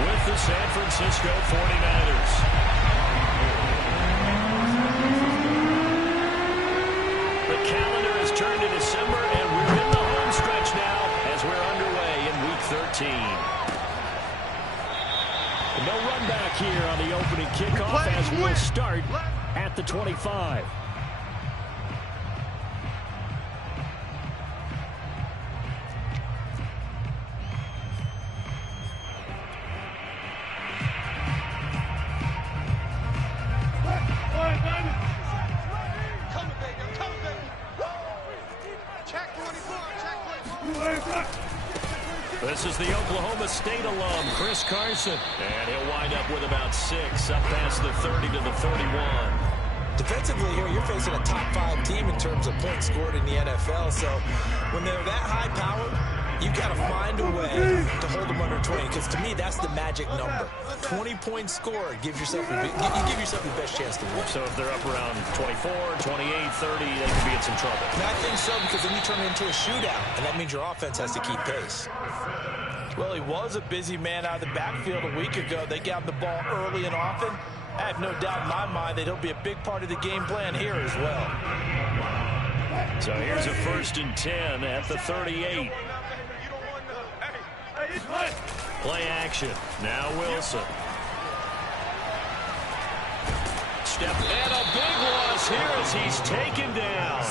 with the San Francisco 49ers. The calendar has turned to December, and we're in the home stretch now as we're underway in Week 13. No run back here on the opening kickoff as we'll start at the 25. This is the Oklahoma State alum, Chris Carson. And he'll wind up with about 6, up past the 30 to the 31. Defensively here, you're facing a top 5 team in terms of points scored in the NFL. So when they're that high powered, you got to find a way to hold them under 20. Because to me, that's the magic number. 20-point score gives yourself you give yourself the best chance to win. So if they're up around 24, 28, 30, they could be in some trouble. And I think so, because then you turn it into a shootout, and that means your offense has to keep pace. Well, he was a busy man out of the backfield a week ago. They got the ball early and often. I have no doubt in my mind that he'll be a big part of the game plan here as well. So here's a 1st and 10 at the 38. Play action. Now Wilson. Step and a big loss here as he's taken down.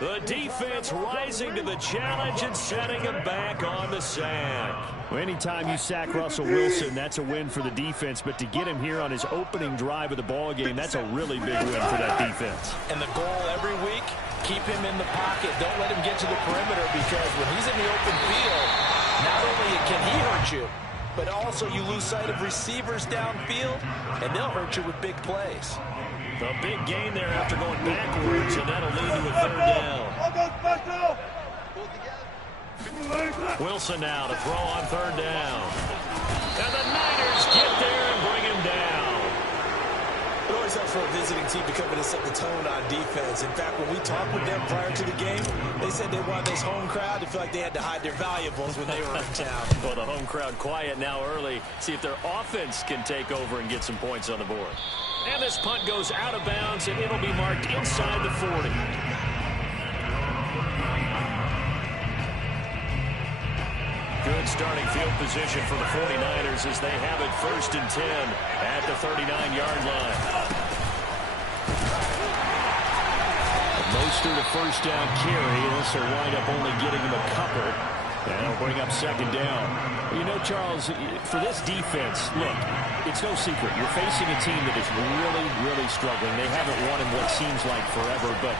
The defense rising to the challenge and setting him back on the sack. Well, anytime you sack Russell Wilson, that's a win for the defense. But to get him here on his opening drive of the ball game, that's a really big win for that defense. And the goal every week, keep him in the pocket. Don't let him get to the perimeter, because when he's in the open field, not only can he hurt you, but also you lose sight of receivers downfield, and they'll hurt you with big plays. The big gain there after going backwards, and that'll lead to a 3rd down. Wilson now to throw on 3rd down. And the Niners get there and bring him down. It always helps for a visiting team to come in and set the tone on defense. In fact, when we talked with them prior to the game, they said they wanted this home crowd to feel like they had to hide their valuables when they were in town. Well, the home crowd quiet now early. See if their offense can take over and get some points on the board. And this punt goes out of bounds, and it'll be marked inside the 40. Good starting field position for the 49ers as they have it 1st and 10 at the 39-yard line. Mostert a 1st down carry. This will wind up only getting him a couple. And it'll bring up 2nd down. You know, Charles, for this defense, look, it's no secret. You're facing a team that is really, really struggling. They haven't won in what seems like forever, but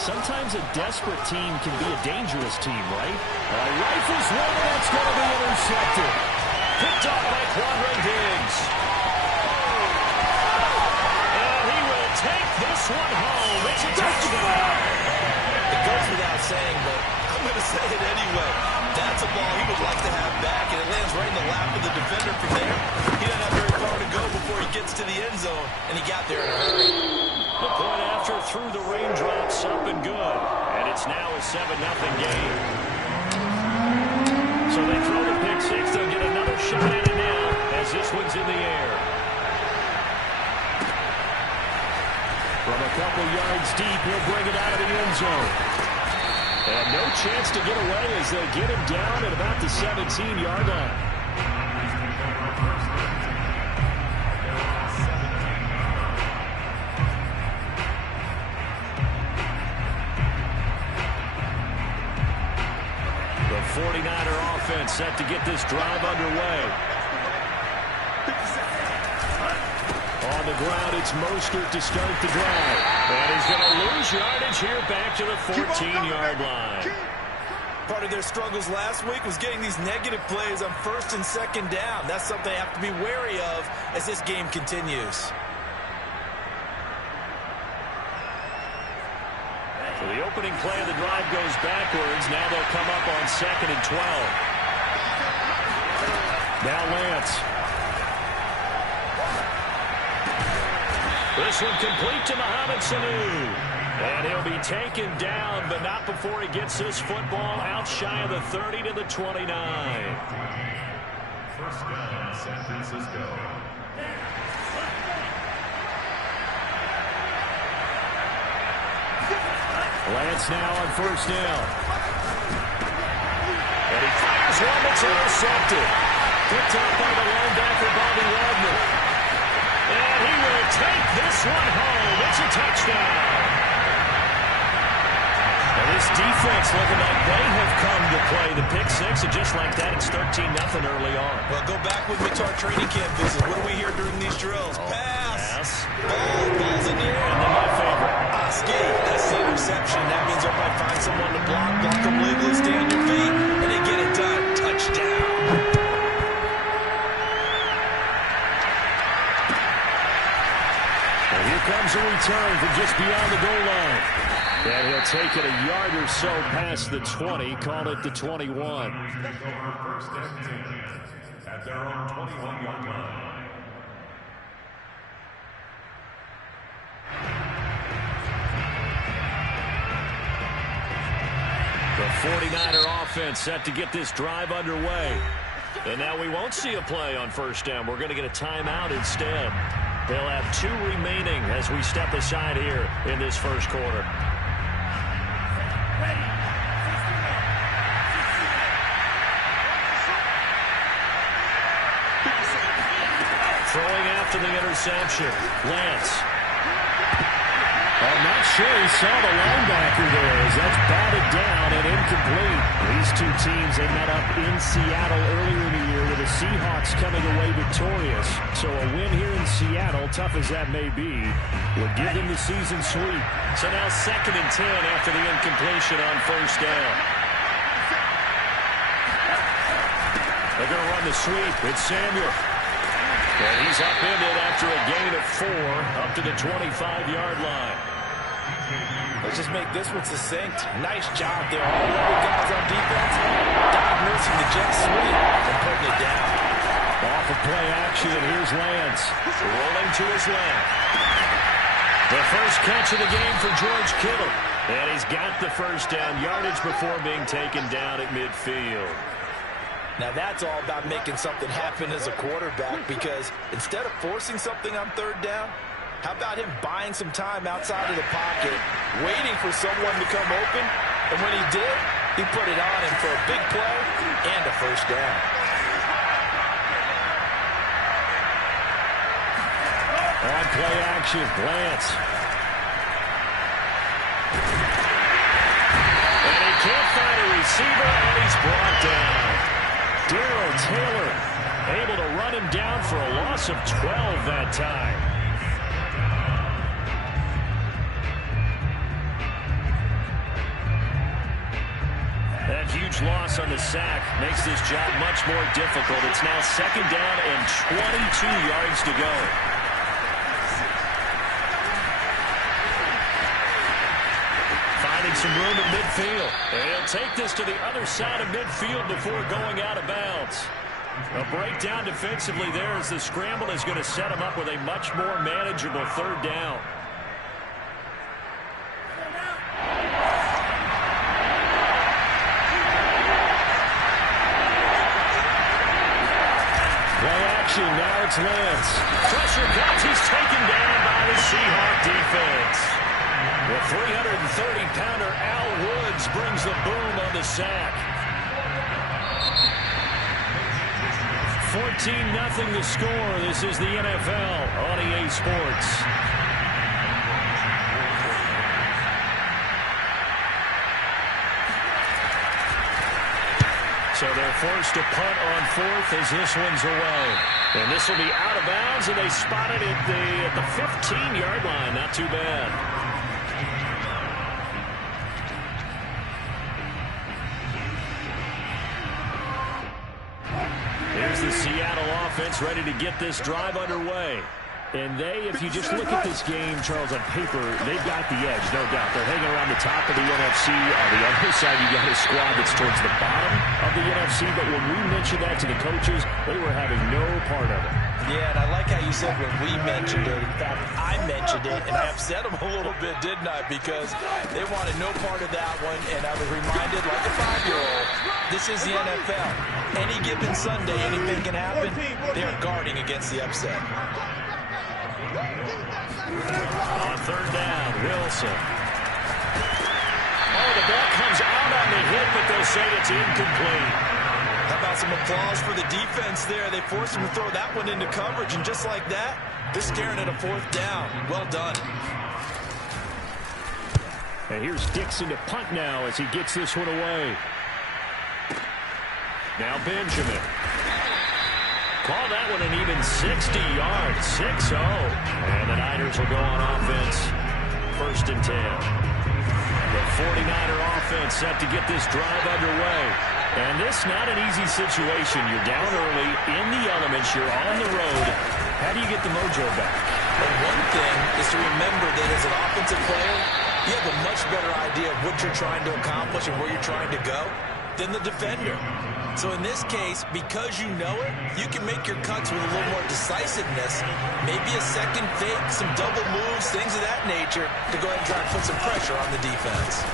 sometimes a desperate team can be a dangerous team, right? Rifles one, and that's going to be intercepted. Picked off by Quandre Diggs. And he will take this one home. It's a touchdown. It goes without saying, but I'm going to say it anyway. That's a ball he would like to have back, and it lands right in the lap of the defender from there. He doesn't have very far to go before he gets to the end zone, and he got there in a hurry. The point after through the raindrops, up and good. And it's now a 7-0 game. So they throw the pick 6. They'll get another shot at it now as this one's in the air. From a couple yards deep, he'll bring it out of the end zone. And no chance to get away as they'll get him down at about the 17-yard line. The 49er offense set to get this drive underway. On the ground, it's Mostert to start the drive. And he's going to lose yardage here back to the 14-yard line. Part of their struggles last week was getting these negative plays on 1st and 2nd down. That's something they have to be wary of as this game continues. So the opening play of the drive goes backwards. Now they'll come up on 2nd and 12. Now Lance. This one complete to Mohamed Sanu. And he'll be taken down, but not before he gets this football out shy of the 30 to the 29. First down, San Francisco. Lance now on first down. And he fires one that's intercepted. Picked up by the linebacker, Bobby Wagner. And he will take this one home. It's a touchdown. And this defense looking like they have come to play the pick six, and just like that, it's 13-0 early on. Well, go back with me to our training camp visit. What do we hear during these drills? Pass. Ball's in the air. And then my favorite. Skate. That's the interception. That means they'll probably find someone to block them legally, stay on your feet, and they get it done. Touchdown. And here comes a return from just beyond the goal line. And he'll take it a yard or so past the 20, call it the 21. First and 10 at their own 21-yard line. The 49er offense set to get this drive underway. And now we won't see a play on first down. We're going to get a timeout instead. They'll have 2 remaining as we step aside here in this first quarter. Throwing after the interception, Lance. I'm not sure he saw the linebacker there as that's batted down and incomplete. These two teams, they met up in Seattle earlier in the year with the Seahawks coming away victorious. So a win here in Seattle, tough as that may be, would give them the season sweep. So now 2nd and 10 after the incompletion on first down. They're going to run the sweep. It's Samuel. And he's upended after a gain of 4 up to the 25-yard line. Let's just make this one succinct. Nice job there. All the guys on defense diagnosing the jet sweep and putting it down. Off of play action, here's Lance. Rolling to his left. The first catch of the game for George Kittle. And he's got the first down yardage before being taken down at midfield. Now that's all about making something happen as a quarterback, because instead of forcing something on third down, how about him buying some time outside of the pocket, waiting for someone to come open, and when he did, he put it on him for a big play and a first down. On play action, Lance. And he can't find a receiver, and he's brought down. Darrell Taylor able to run him down for a loss of 12 that time. That huge loss on the sack makes this job much more difficult. It's now 2nd down and 22 yards to go. Finding some room at midfield. And he'll take this to the other side of midfield before going out of bounds. A breakdown defensively there as the scramble is going to set him up with a much more manageable 3rd down. Play action, now it's Lance. Pressure comes, he's taken down by the Seahawk defense. The 330-pounder Al Woods brings the boom on the sack. 14-0 the score. This is the NFL on EA Sports. So they're forced to punt on 4th as this one's away. And this will be out of bounds, and they spotted it at the 15-yard line. Not too bad. Here's the Seattle offense ready to get this drive underway. And they, if you just look at this game, Charles, on paper, they've got the edge, no doubt. They're hanging around the top of the NFC. On the other side, you got a squad that's towards the bottom of the NFC. But when we mentioned that to the coaches, they were having no part of it. Yeah, and I like how you said when we mentioned it. In fact, I mentioned it, and I upset them a little bit, didn't I? Because they wanted no part of that one, and I was reminded, like a 5-year-old, this is the NFL. Any given Sunday, anything can happen. They are guarding against the upset. On third down, Wilson. Oh, the ball comes out on the hit, but they'll say it's incomplete. How about some applause for the defense there? They forced him to throw that one into coverage, and just like that, they're staring at a fourth down. Well done. And here's Dixon to punt now as he gets this one away. Now Benjamin. Call that one an even 60 yards, 6-0. And the Niners will go on offense, 1st and 10. The 49er offense set to get this drive underway. And this not an easy situation. You're down early, in the elements, you're on the road. How do you get the mojo back? Well, one thing is to remember that as an offensive player, you have a much better idea of what you're trying to accomplish and where you're trying to go than the defender. So in this case, because you know it, you can make your cuts with a little more decisiveness, maybe a second fake, some double moves, things of that nature, to go ahead and try and put some pressure on the defense.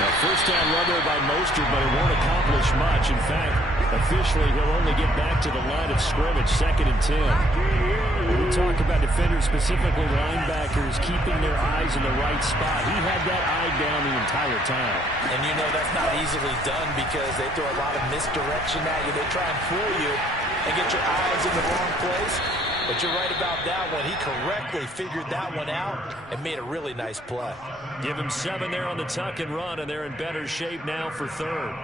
Now, first down run there by Mostert, but it won't accomplish much. In fact, officially, he'll only get back to the line of scrimmage, 2nd and 10. When we talk about defenders, specifically linebackers, keeping their eyes in the right spot, he had that eye down the entire time. And you know that's not easily done because they throw a lot of misdirection at you. They try and fool you and get your eyes in the wrong place. But you're right about that one. He correctly figured that one out and made a really nice play. Give him 7 there on the tuck and run, and they're in better shape now for 3rd.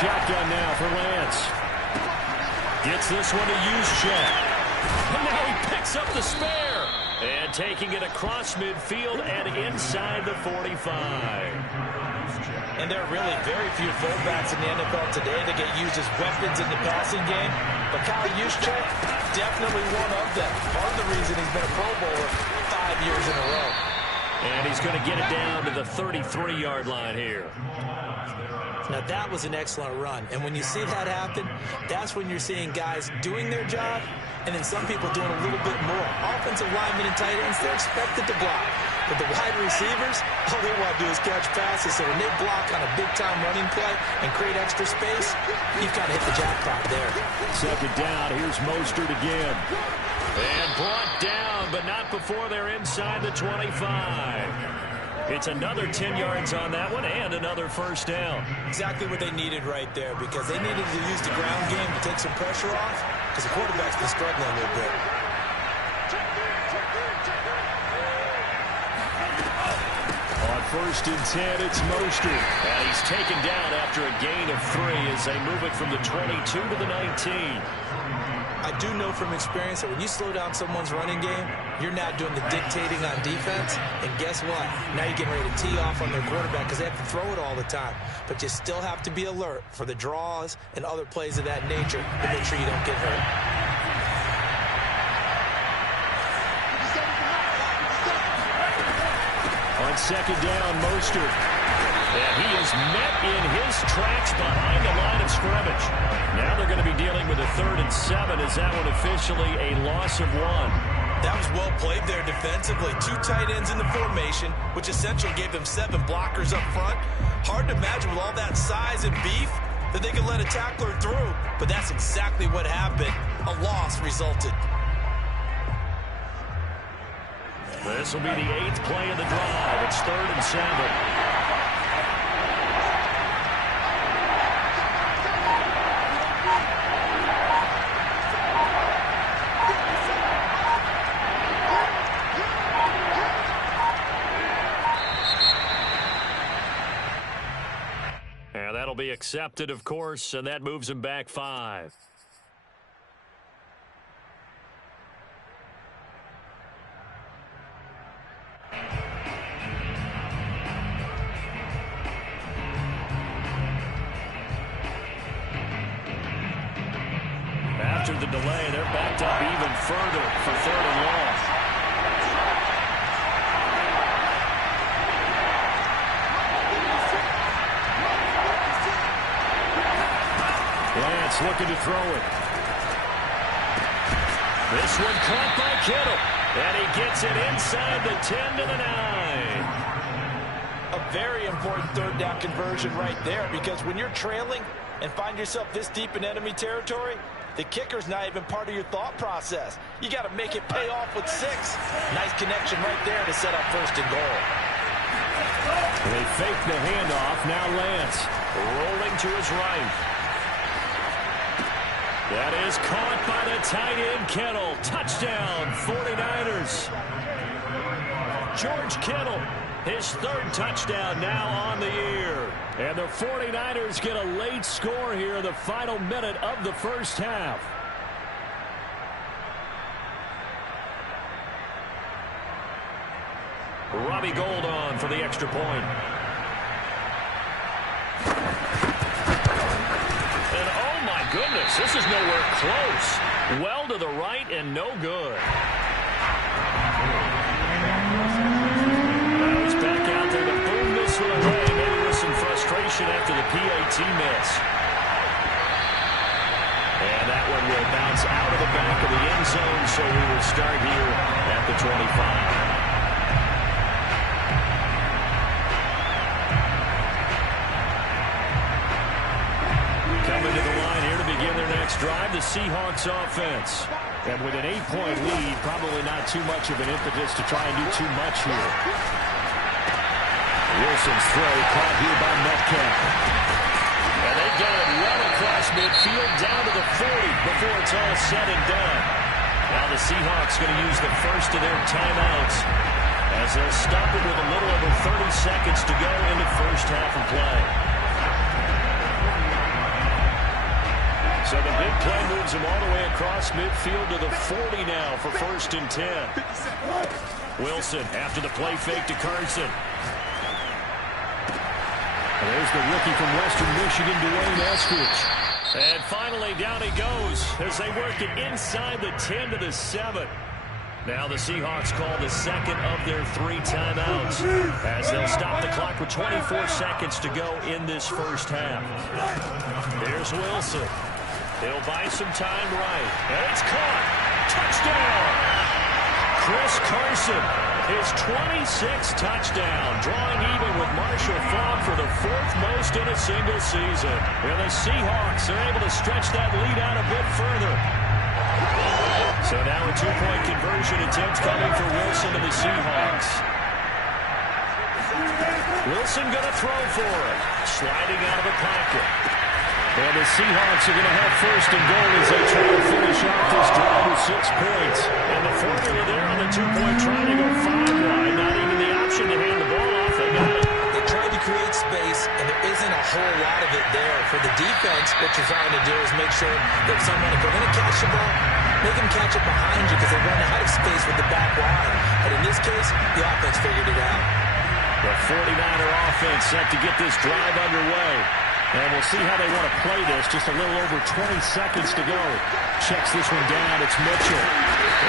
Shotgun now for Lance. Gets this one to Juszczyk. And now he picks up the spare. And taking it across midfield and inside the 45. And there are really very few fullbacks in the NFL today that get used as weapons in the passing game. But Kyle Juszczyk, definitely one of them. Part of the reason he's been a Pro Bowler 5 years in a row. And he's going to get it down to the 33-yard line here. Now, that was an excellent run. And when you see that happen, that's when you're seeing guys doing their job and then some people doing a little bit more. Offensive linemen and tight ends, they're expected to block. But the wide receivers, all they want to do is catch passes. So when they block on a big-time running play and create extra space, you've got to hit the jackpot there. 2nd down, here's Mostert again. And brought down, but not before they're inside the 25. It's another 10 yards on that one and another 1st down. Exactly what they needed right there because they needed to use the ground game to take some pressure off because the quarterback's been struggling a little bit. On 1st and 10, it's Mostert. And he's taken down after a gain of 3 as they move it from the 22 to the 19. I do know from experience that when you slow down someone's running game, you're now doing the dictating on defense. And guess what? Now you're getting ready to tee off on their quarterback because they have to throw it all the time. But you still have to be alert for the draws and other plays of that nature to make sure you don't get hurt. On 2nd down, Mostert. And he is met in his tracks behind the line of scrimmage. Now they're going to be dealing with a 3rd and 7. Is that one officially a loss of 1? That was well played there defensively. 2 tight ends in the formation, which essentially gave them 7 blockers up front. Hard to imagine with all that size and beef that they could let a tackler through. But that's exactly what happened. A loss resulted. This will be the 8th play of the drive. It's 3rd and 7. That'll be accepted, of course, and that moves him back 5. After the delay. They're backed up even further for 3rd and long. Lance looking to throw it. This one caught by Kittle. And he gets it inside the 10 to the 9. A very important 3rd down conversion right there, because when you're trailing and find yourself this deep in enemy territory, the kicker's not even part of your thought process. You got to make it pay off with 6. Nice connection right there to set up 1st and goal. They fake the handoff. Now Lance rolling to his right. That is caught by the tight end, Kittle. Touchdown, 49ers. George Kittle, his 3rd touchdown now on the year. And the 49ers get a late score here in the final minute of the first half. Robbie Gould on for the extra point. And oh my goodness, this is nowhere close. Well to the right and no good. Now he's back out there to boom this one away, maybe with some frustration after the PAT miss. And that one will bounce out of the back of the end zone, so we will start here at the 25. Coming to the line here to begin their next drive, the Seahawks offense. And with an 8-point lead, probably not too much of an impetus to try and do too much here. Wilson's throw caught here by Metcalf. And they get it well across midfield down to the 40 before it's all said and done. Now the Seahawks going to use the first of their timeouts as they'll stop it with a little over 30 seconds to go in the first half of play. So the big play moves him all the way across midfield to the 40 now for 1st and 10. Wilson after the play fake to Carson. There's the rookie from Western Michigan, Dwayne Eskridge. And finally down he goes as they work it inside the 10 to the 7. Now the Seahawks call the 2nd of their 3 timeouts as they'll stop the clock with 24 seconds to go in this first half. There's Wilson. He'll buy some time right. And it's caught. Touchdown. Chris Carson, his 26th touchdown, drawing even with Marshall Faulk for the 4th most in a single season. And the Seahawks are able to stretch that lead out a bit further. So now a 2-point conversion attempt coming for Wilson and the Seahawks. Wilson going to throw for it. Sliding out of the pocket. And the Seahawks are going to have 1st and goal as they try to finish off this drive with 6 points. And the formula there on the 2-point try to go 5 wide. Not even the option to hand the ball off. They got it. They tried to create space, and there isn't a whole lot of it there. For the defense, what you're trying to do is make sure that someone, if they're going to catch the ball, make them catch it behind you because they run out of space with the back line. But in this case, the offense figured it out. The 49er offense set to get this drive underway. And we'll see how they want to play this. Just a little over 20 seconds to go. Checks this one down. It's Mitchell.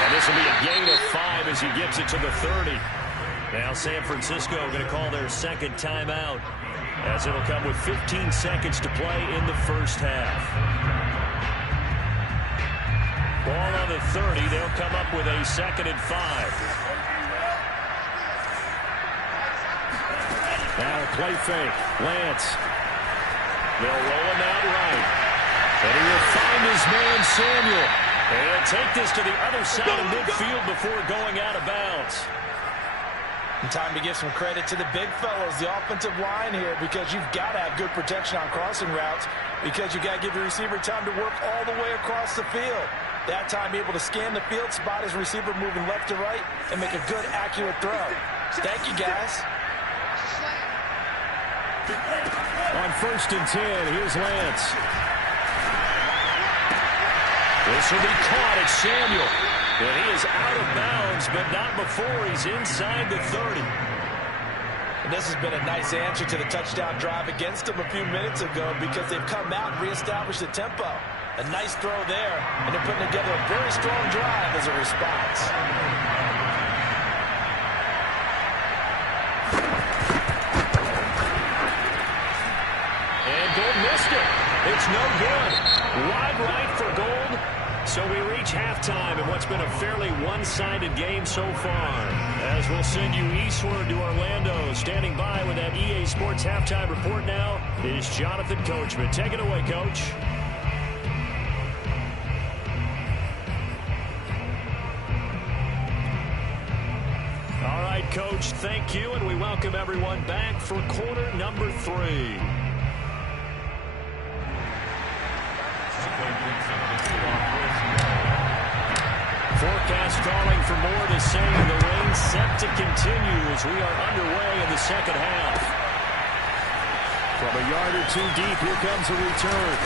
And this will be a gain of 5 as he gets it to the 30. Now San Francisco going to call their 2nd timeout as it'll come with 15 seconds to play in the first half. Ball on the 30. They'll come up with a 2nd and 5. Now a play fake. Lance. They'll roll him out right. And he will find his man, Samuel. And he'll take this to the other side of midfield before going out of bounds. And time to give some credit to the big fellows, the offensive line here, because you've got to have good protection on crossing routes because you've got to give the receiver time to work all the way across the field. That time able to scan the field, spot his receiver moving left to right, and make a good, accurate throw. Thank you, guys. On 1st and 10, here's Lance. This will be caught at Samuel. And he is out of bounds, but not before he's inside the 30. And this has been a nice answer to the touchdown drive against them a few minutes ago because they've come out and reestablished the tempo. A nice throw there, and they're putting together a very strong drive as a response. And Gold missed it. It's no good. Wide right for Gold. So we reach halftime in what's been a fairly one-sided game so far. As we'll send you eastward to Orlando. Standing by with that EA Sports halftime report now is Jonathan Coachman. Take it away, Coach. All right, Coach, thank you, and we welcome everyone back for quarter number 3. Forecast calling for more the same. The rain set to continue as we are underway in the second half. From a yard or two deep, here comes a return.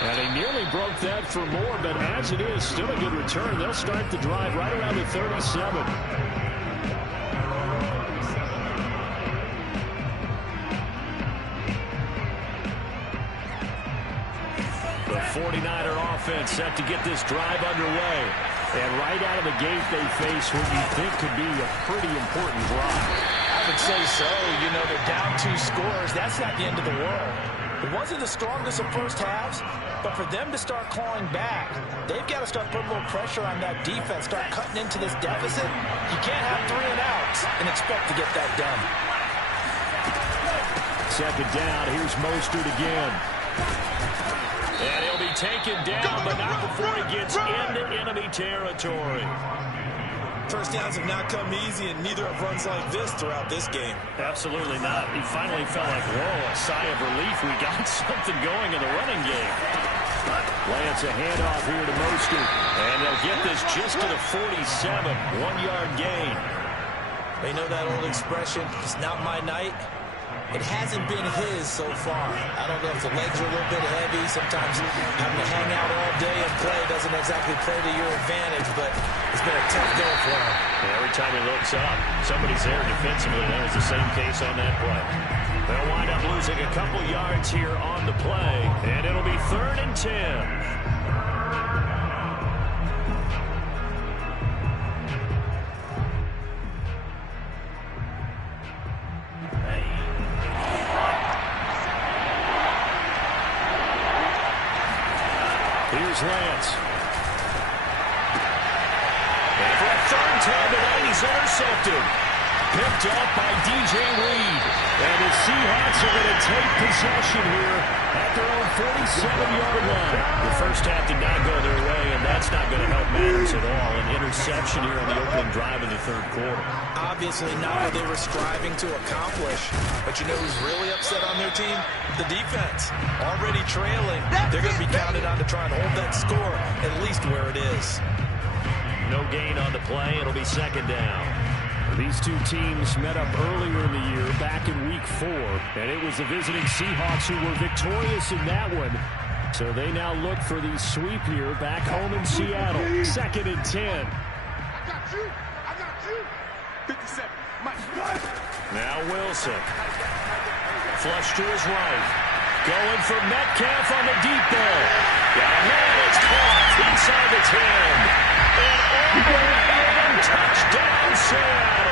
And he nearly broke that for more, but as it is, still a good return. They'll start the drive right around the 37. The 49er offense set to get this drive underway. And right out of the gate, they face what you think could be a pretty important drive. I would say so. You know, they're down 2 scores. That's not the end of the world. It wasn't the strongest of first halves, but for them to start clawing back, they've got to start putting a little pressure on that defense, start cutting into this deficit. You can't have 3 and outs and expect to get that done. Second down, here's Mostert again. And he'll be taken down, but not before he gets into enemy territory. First downs have not come easy, and neither have runs like this throughout this game. Absolutely not. He finally felt like, whoa, a sigh of relief. We got something going in the running game. Lands a handoff here to Mostert. And they'll get this just to the 47. 1-yard gain. You know that old expression, it's not my night? It hasn't been his so far. I don't know if the legs are a little bit heavy. Sometimes having to hang out all day and play doesn't exactly play to your advantage, but it's been a tough go for him. Yeah, every time he looks up, somebody's there defensively. That was the same case on that play. They'll wind up losing a couple yards here on the play, and it'll be 3rd and 10. Here's Lance. And for a 3rd and 10 tonight, he's intercepted. Picked up by DJ Reed. And the Seahawks are going to take possession here at their own 47-yard line. The first half did not go their way, and that's not going to help matters at all. An interception here on the opening drive of the 3rd quarter. Obviously not what they were striving to accomplish. But you know who's really upset on their team? The defense. Already trailing. They're going to be counted on to try and hold that score at least where it is. No gain on the play. It'll be 2nd down. These two teams met up earlier in the year, back in Week 4, and it was the visiting Seahawks who were victorious in that one. So they now look for the sweep here back home in Seattle. 2nd and 10. I got you. 57. Now Wilson. Flush to his right. Going for Metcalf on the deep ball. And man, it's caught inside the 10. And over and touchdown Seattle.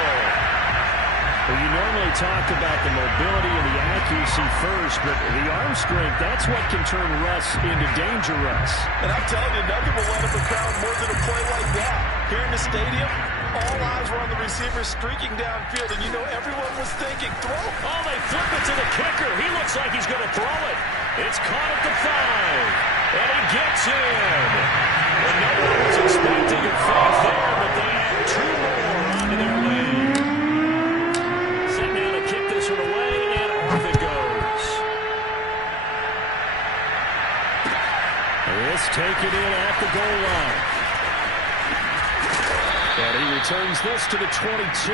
Well, you normally talk about the mobility and the accuracy first, but the arm strength, that's what can turn Russ into danger Russ. And I'm telling you, nothing will let him proud more than a play like that. Here in the stadium, all eyes were on the receiver streaking downfield, and you know everyone was thinking, throw. Oh, they flip it to the kicker. He looks like he's going to throw it. It's caught at the 5, and he gets in. And no one was expecting a fake there, but they add 2 more onto their lead. Set now to kick this one away, and off it goes. This taken in at the goal line. And he returns this to the 22.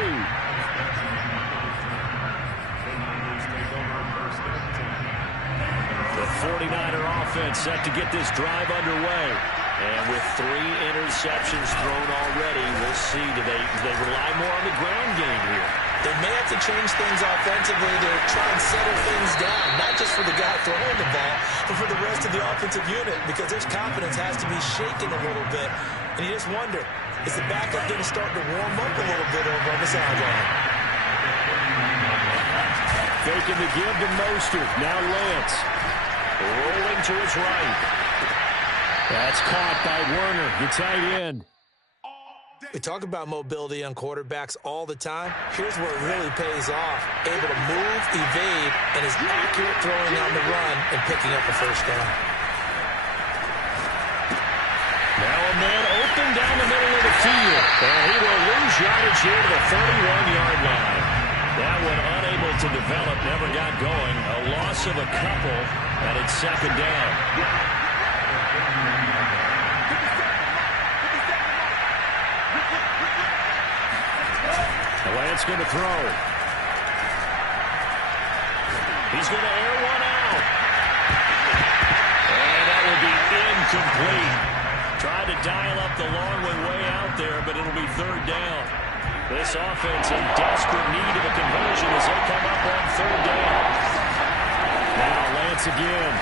The 49er offense set to get this drive underway. And with 3 interceptions thrown already, we'll see. Do they rely more on the ground game here? They may have to change things offensively to try and settle things down, not just for the guy throwing the ball, but for the rest of the offensive unit, because his confidence has to be shaken a little bit. And you just wonder, is the backup going to start to warm up a little bit over on the sideline? Faking the give to Mostert. Now Lance. Rolling to his right. That's caught by Werner, the tight end. We talk about mobility on quarterbacks all the time. Here's where it really pays off. Able to move, evade, and is accurate throwing on the run and picking up a first down. Now a man open down the middle of the field. And he will lose yardage here to the 31-yard line. That one unable to develop, never got going. A loss of a couple, and it's second down. Lance going to throw. He's going to air one out. And that will be incomplete. Tried to dial up the long one way out there, but it'll be third down. This offense in desperate need of a conversion as they come up on third down. Now Lance again.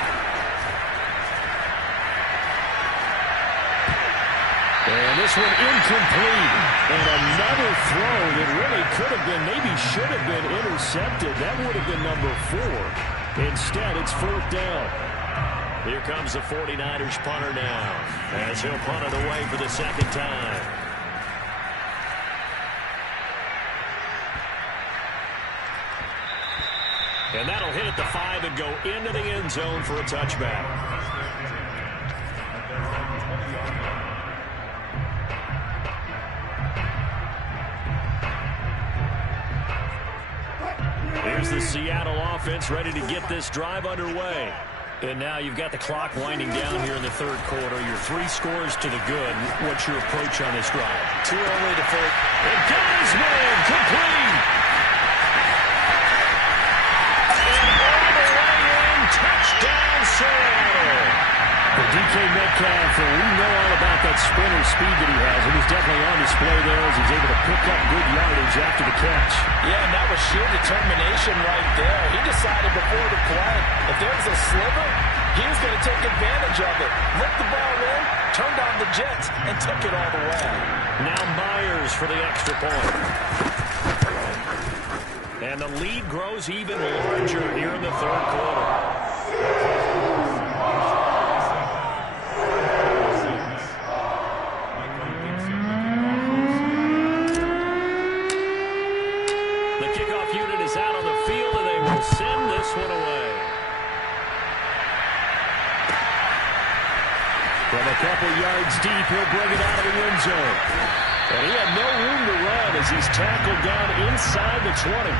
And this one incomplete. And another throw that really could have been, maybe should have been intercepted. That would have been number 4. Instead, it's fourth down. Here comes the 49ers punter now, as he'll punt it away for the second time. And that'll hit at the 5 and go into the end zone for a touchback. Here's the Seattle offense ready to get this drive underway. And now you've got the clock winding down here in the third quarter. Your 3 scores to the good. What's your approach on this drive? 2 only to first. And got his man complete. And all the way in. Touchdown, Seattle. For DK Metcalf, we know all about that sprinter speed that he has. It was definitely on display there as he's able to pick up good yardage after the catch. Yeah, and that was sheer determination right there. He decided before the play, if there was a sliver, he was going to take advantage of it. Looked the ball in, turned on the jets, and took it all the way. Now Myers for the extra point. And the lead grows even larger here in the third quarter. One away. From a couple yards deep, he'll bring it out of the end zone. And he had no room to run as he's tackled down inside the 20.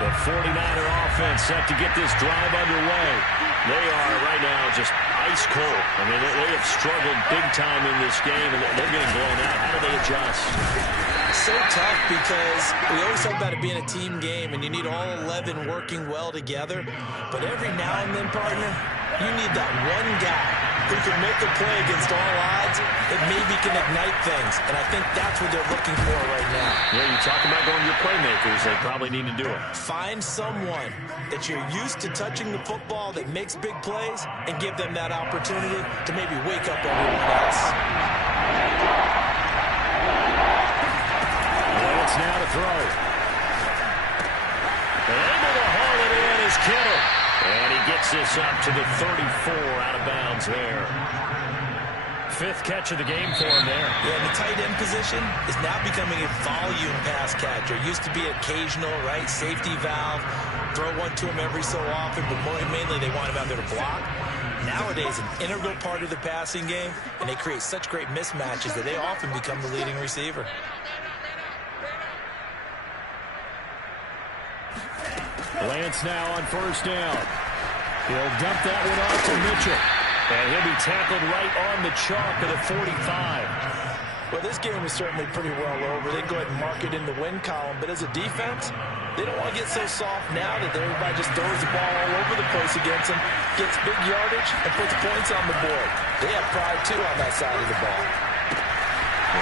The 49er offense set to get this drive underway. They are right now just ice cold. I mean, they have struggled big time in this game, and they're getting blown out. How do they adjust? So tough because we always talk about it being a team game, and you need all 11 working well together. But every now and then, partner, you need that one guy who can make a play against all odds that maybe can ignite things. And I think that's what they're looking for right now. Yeah, you talk about going to your playmakers. They probably need to do it. Find someone that you're used to touching the football that makes big plays and give them that opportunity to maybe wake up everyone else. Lance now to throw. Able to haul it in is Kittle. And he gets this up to the 34 out of bounds there. 5th catch of the game for him there. Yeah, and the tight end position is now becoming a volume pass catcher. Used to be occasional, right? Safety valve. Throw one to him every so often, but mainly they want him out there to block. Nowadays, an integral part of the passing game, and they create such great mismatches that they often become the leading receiver. Lance now on first down. He'll dump that one off to Mitchell. And he'll be tackled right on the chalk of the 45. Well, this game is certainly pretty well over. They go ahead and mark it in the win column. But as a defense, they don't want to get so soft now that everybody just throws the ball all over the place against them, gets big yardage, and puts points on the board. They have pride, too, on that side of the ball.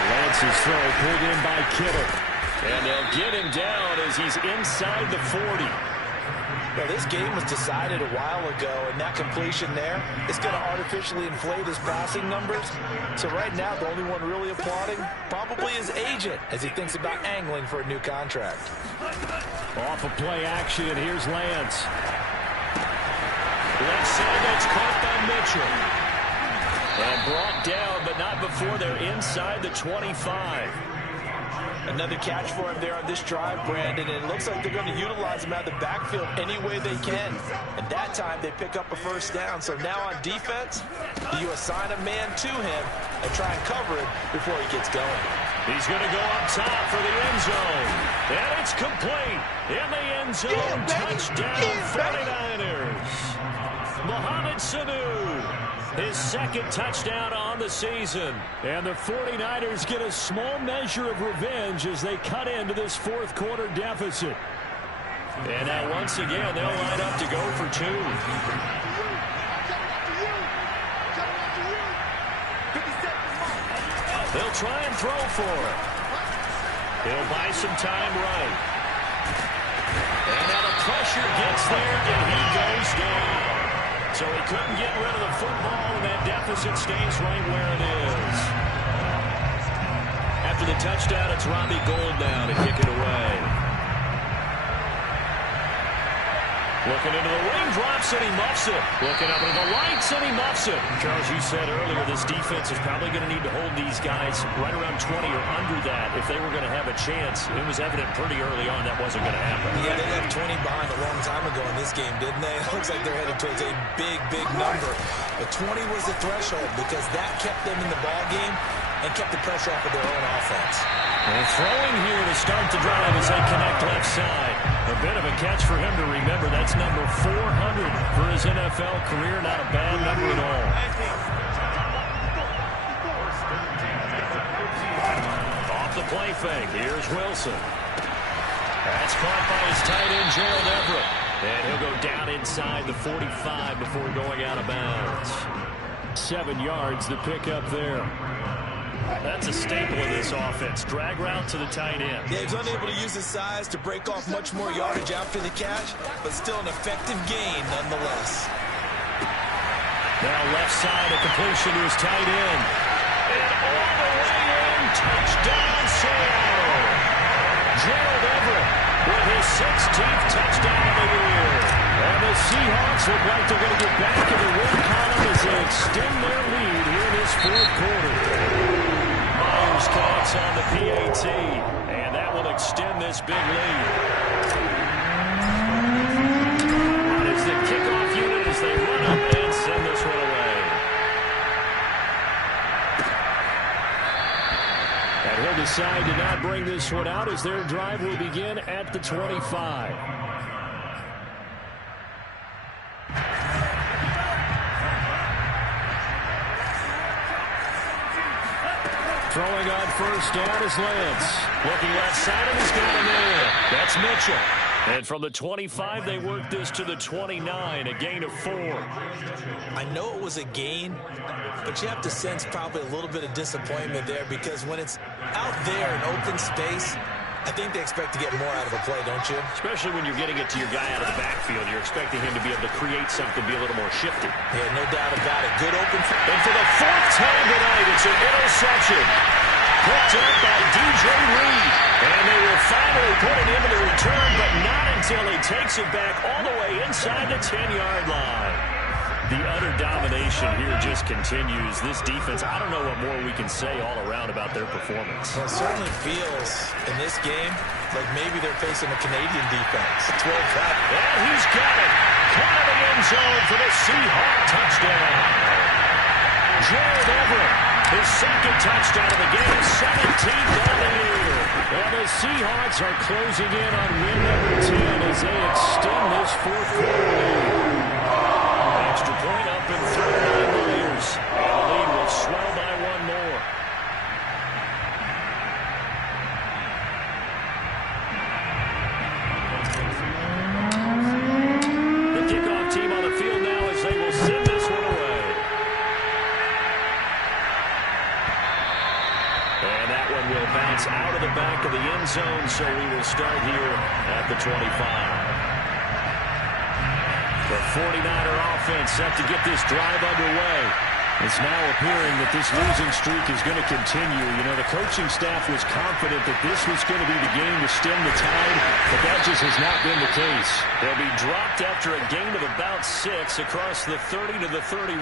Lance's throw pulled in by Kittle. And they'll get him down as he's inside the 40. Well, this game was decided a while ago, and that completion there is going to artificially inflate his passing numbers. So right now, the only one really applauding probably his agent as he thinks about angling for a new contract. Off of play action, here's Lance. Left side, that's caught by Mitchell. And brought down, but not before they're inside the 25. Another catch for him there on this drive, Brandon, and it looks like they're going to utilize him out of the backfield any way they can. And that time, they pick up a first down. So now on defense, you assign a man to him and try and cover him before he gets going. He's going to go up top for the end zone. And it's complete. In the end zone, touchdown 49ers. Mohamed Sanu. His second touchdown on the season. And the 49ers get a small measure of revenge as they cut into this fourth quarter deficit. And now once again, they'll line up to go for two. They'll try and throw for it. He'll buy some time right. And now the pressure gets there, and he goes down. So he couldn't get rid of the football, and that deficit stays right where it is. After the touchdown, it's Robbie Gould now to kick it away. Looking into the raindrops, and he muffs it. Looking up into the lights, and he muffs it. Charles, you said earlier this defense is probably going to need to hold these guys right around 20 or under that if they were going to have a chance. It was evident pretty early on that wasn't going to happen. Yeah, they left 20 behind a long time ago in this game, didn't they? It looks like they're headed towards a big, big number. But 20 was the threshold because that kept them in the ball game and kept the pressure off of their own offense. And throwing here to start the drive as they connect left side. A bit of a catch for him to remember. That's number 400 for his NFL career. Not a bad number at all. Off the play fake. Here's Wilson. That's caught by his tight end, Gerald Everett. And he'll go down inside the 45 before going out of bounds. 7 yards the pick up there. That's a staple of this offense. Drag route to the tight end. Yeah, he's unable to use his size to break off much more yardage after the catch, but still an effective gain nonetheless. Now left side, a completion to his tight end. And all the way in, touchdown Seattle. Gerald Everett with his 16th touchdown of the year. And the Seahawks look like they're going to get back in the win column as they extend their lead here in this fourth quarter. Myers connects on the PAT, and that will extend this big lead. That is the kickoff unit as they run up and send this one away. And he'll decide to not bring this one out as their drive will begin at the 25. Throwing on first down is Lance. Looking left side, and he's got him in. That's Mitchell. And from the 25, they work this to the 29, a gain of 4. I know it was a gain, but you have to sense probably a little bit of disappointment there because when it's out there in open space, I think they expect to get more out of a play, don't you? Especially when you're getting it to your guy out of the backfield. You're expecting him to be able to create something, be a little more shifty. Yeah, no doubt about it. Good open. And for the 4th time tonight, it's an interception. Picked up by DJ Reed. And they will finally put it into the return, but not until he takes it back all the way inside the 10-yard line. The utter domination here just continues. This defense, I don't know what more we can say all around about their performance. Well, it certainly feels in this game like maybe they're facing a Canadian defense. 12 back. And he's got it. Caught in the end zone for the Seahawk touchdown. Gerald Everett, his second touchdown of the game, 17th on the year. And the Seahawks are closing in on win number 10 as they extend this fourth quarter lead. Extra point up and through by Myers. And the lead will swell by one more. bounce out of the back of the end zone, so we will start here at the 25. The 49er offense set to get this drive underway. It's now appearing that this losing streak is going to continue. You know, the coaching staff was confident that this was going to be the game to stem the tide, but that just has not been the case. They'll be dropped after a gain of about 6 across the 30 to the 31.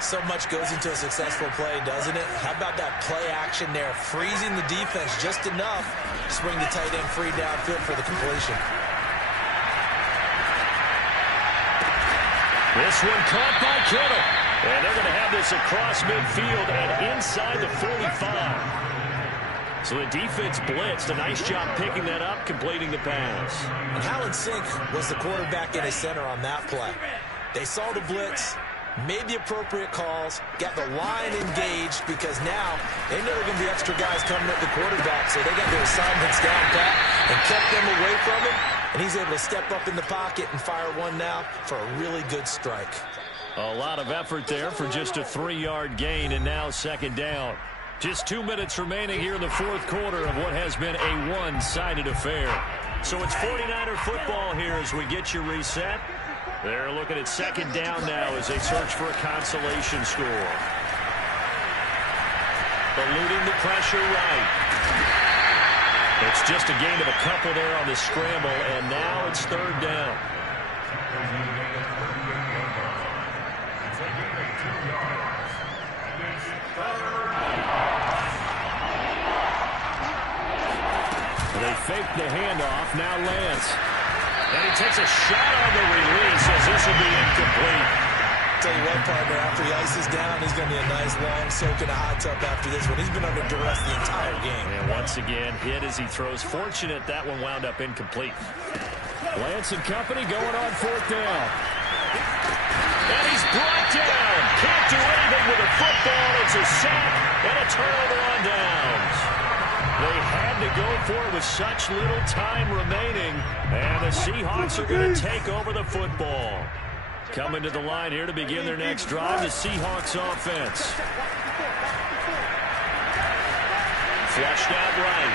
So much goes into a successful play, doesn't it? How about that play action there, freezing the defense just enough to bring the tight end free downfield for the completion. This one caught by Kittle. And they're going to have this across midfield and inside the 45. So the defense blitzed. A nice job picking that up, completing the pass. And Howland Sink was the quarterback in his center on that play. They saw the blitz, made the appropriate calls, got the line engaged, because now they know there are going to be extra guys coming at the quarterback, so they got their assignments down pat and kept them away from him. And he's able to step up in the pocket and fire one now for a really good strike. A lot of effort there for just a 3-yard gain, and now second down. Just 2 minutes remaining here in the fourth quarter of what has been a one-sided affair. So it's 49er football here as we get you reset. They're looking at second down now as they search for a consolation score. Eluding the pressure right. It's just a gain of a couple there on the scramble, and now it's third down. They fake the handoff. Now Lance. And he takes a shot on the release as this will be incomplete. Tell you what, partner, after he ices down, he's going to be a nice long soak in a hot tub after this one. He's been under duress the entire game. And once again, hit as he throws. Fortunate that one wound up incomplete. Lance and company going on fourth down. And he's brought down. Can't do anything with a football. It's a sack and a turnover on downs. They had to go for it with such little time remaining. And the Seahawks are going to take over the football. Coming to the line here to begin their next drive, the Seahawks offense. Flushed out right.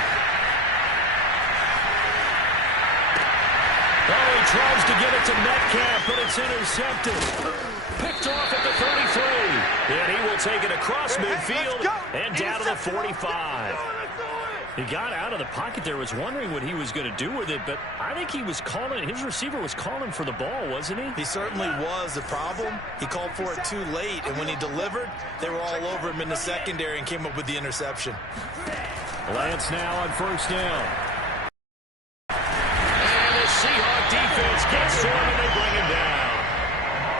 Oh, he tries to get it to Metcalf, but it's intercepted. Picked off at the 33. And he will take it across midfield and down to the 45. He got out of the pocket there, was wondering what he was going to do with it, but I think he was calling, his receiver was calling for the ball, wasn't he? He certainly was. The problem, he called for it too late, and when he delivered, they were all over him in the secondary and came up with the interception. Lance now on first down. And the Seahawk defense gets to him, and they bring him down.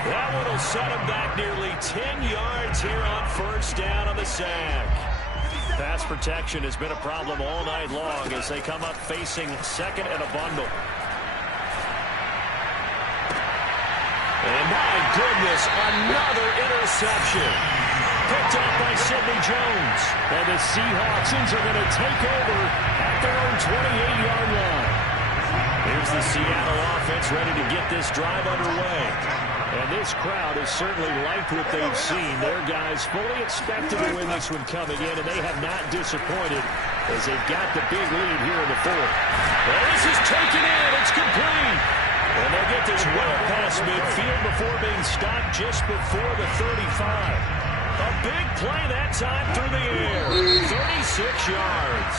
That one will set him back nearly 10 yards here on first down on the sack. Pass protection has been a problem all night long as they come up facing second and a bundle. And my goodness, another interception. Picked up by Sidney Jones. And the Seahawks are going to take over at their own 28-yard line. Here's the Seattle offense ready to get this drive underway. And this crowd has certainly liked what they've seen. Their guys fully expected to win this one coming in, and they have not disappointed as they've got the big lead here in the fourth. Well, this is taken in. It's complete. And they'll get this well past midfield before being stopped just before the 35. A big play that time through the air. 36 yards.